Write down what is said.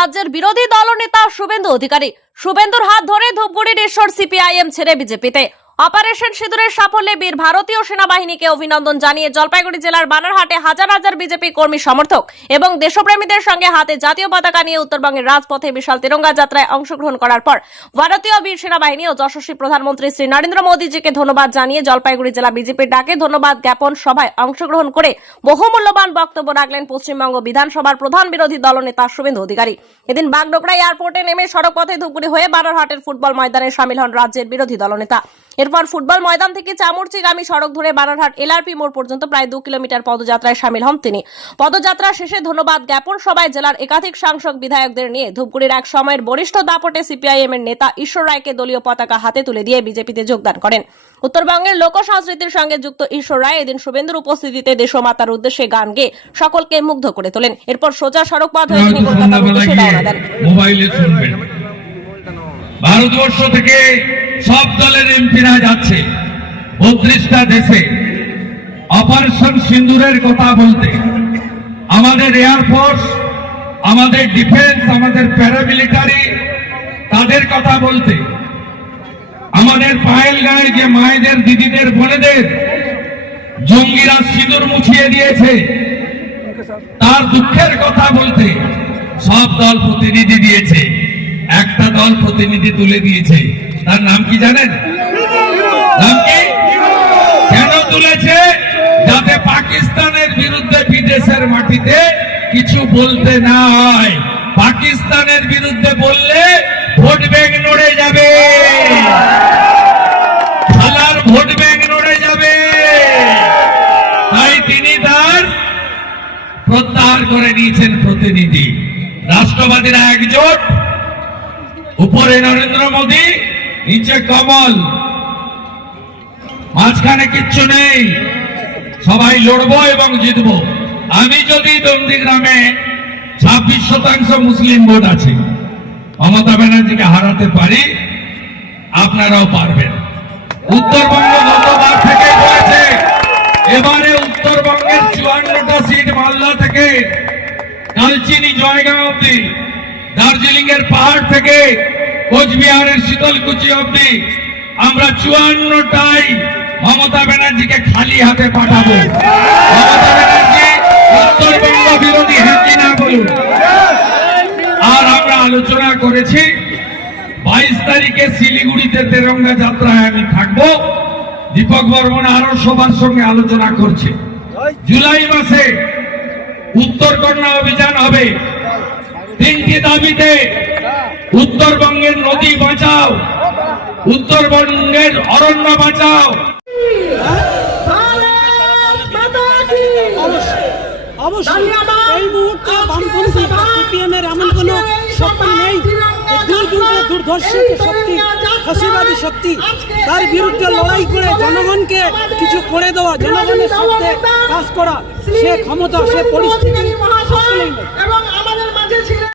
রাজ্যের বিরোধী দলনেতা শুভেন্দু অধিকারী শুভেন্দুর হাত ধরে ধূপগুড়ির ঈশ্বর সিপিআইএম ছেড়ে বিজেপিতে। অপারেশন সিঁদুরের সাফল্যে বীর ভারতীয় সেনাবাহিনীকে অভিনন্দন জানিয়ে জলপাইগুড়ি জেলার বানারহাটে হাজার হাজার বিজেপি কর্মী সমর্থক এবং দেশপ্রেমীদের সঙ্গে হাতে জাতীয় পতাকা নিয়ে উত্তরবঙ্গের রাজপথে বিশাল তিরঙ্গা যাত্রায় অংশগ্রহণ করার পর ভারতীয় বীর সেনাবাহিনী ও যশস্বী প্রধানমন্ত্রী শ্রী নরেন্দ্র মোদীজিকে ধন্যবাদ জানিয়ে জলপাইগুড়ি জেলা বিজেপির ডাকে ধন্যবাদ জ্ঞাপন সভায় অংশগ্রহণ করে বহুমূল্যবান বক্তব্য রাখলেন পশ্চিমবঙ্গ বিধানসভার প্রধান বিরোধী দলনেতা শুভেন্দু অধিকারী। এদিন বাগডোগরা এয়ারপোর্টে নেমে সড়ক পথে ধুপগুড়ি হয়ে বানারহাটের ফুটবল ময়দানে সামিল হন রাজ্যের বিরোধী দলনেতা। এরপর ফুটবল ময়দান থেকে চামুরচিগামী সড়ক ধরে বানারহাট এলআরপি মোড় পর্যন্ত প্রায় দু কিলোমিটার পদযাত্রায় সামিল হন তিনি। পদযাত্রা শেষে ধন্যবাদ জ্ঞাপন সভায় জেলার একাধিক সাংসদ বিধায়কদের নিয়ে ধূপগুড়ির এক সময়ের বরিষ্ঠ দাপটে সিপিআইএম এর নেতা ঈশ্বর রায়কে দলীয় পতাকা হাতে তুলে দিয়ে বিজেপিতে যোগদান করেন। উত্তরবঙ্গের লোক সংস্কৃতির সঙ্গে যুক্ত ঈশ্বর রায় এদিন শুভেন্দুর উপস্থিতিতে দেশমাতার উদ্দেশ্যে গান গেয়ে সকলকে মুগ্ধ করে তোলেন। এরপর সোজা সড়ক পথ হয়ে তিনি কলকাতার উদ্দেশ্যে রওনা দেন। ভারতবর্ষ থেকে সব দলের এমপিরা যাচ্ছে বত্রিশটা দেশে। অপারেশন সিন্দুরের কথা বলতে, আমাদের এয়ারফোর্স আমাদের ডিফেন্স, আমাদের প্যারামিলিটারি, তাদের কথা বলতে। আমাদের পায়েল গায়ে যে মায়েদের, দিদিদের, বোনেদের জঙ্গিরা সিঁদুর মুছিয়ে দিয়েছে, তার দুঃখের কথা বলতে সব দল প্রতিনিধি দিয়েছে। দল প্রতিনিধি তুলে দিয়েছে। তার নাম কি জানেন? নাম কি? কেন তুলেছে? যাতে পাকিস্তানের বিরুদ্ধে বিদেশের মাটিতে কিছু বলতে না হয়। পাকিস্তানের বিরুদ্ধে বললে ভোট ব্যাংক নড়ে যাবে। খেলার ভোট ব্যাংক নড়ে যাবে। তাই তিনি তার প্রত্যাহার করে নিয়েছেন প্রতিনিধি। রাষ্ট্রবাদীরা একজোট। উপরে নরেন্দ্র মোদী, নিচে কমল। মাঝখানে কিচ্ছু নেই। সবাই লড়বো এবং জিতবো। আমি যদি দন্দিগ্রামে ছাব্বিশ শতাংশ মুসলিম ভোট আছে, মমতা ব্যানার্জিকে হারাতে পারি, আপনারাও পারবেন। উত্তরবঙ্গ গতবার থেকে হয়েছে। এবারে উত্তরবঙ্গের চুয়ান্নটা সিট মালদা থেকে, কালচিনি জয়গাঁও অব্দি দার্জিলিং এর পাহাড় থেকে কোচবিহারের শীতলকুচি অব্দি আমরা চুয়ান্নটাই মমতা ব্যানার্জিকে খালি হাতে পাঠাবো। হ্যাঁ আর আমরা আলোচনা করেছি, বাইশ তারিখে শিলিগুড়িতে তেরঙ্গা যাত্রায় আমি থাকব। দীপক বর্মন আরও সবার সঙ্গে আলোচনা করছে। জুলাই মাসে উত্তরকন্যা অভিযান হবে। তিনটি দাবিতে উত্তরবঙ্গের নদী বাঁচাও, উত্তরবঙ্গের অরণ্য বাঁচাও। কোনো শক্তি নেই শক্তি শক্তি, তার বিরুদ্ধে লড়াই করে জনগণকে কিছু করে দেওয়া, জনগণের কাজ করা, সে ক্ষমতা, সে পরিস্থিতি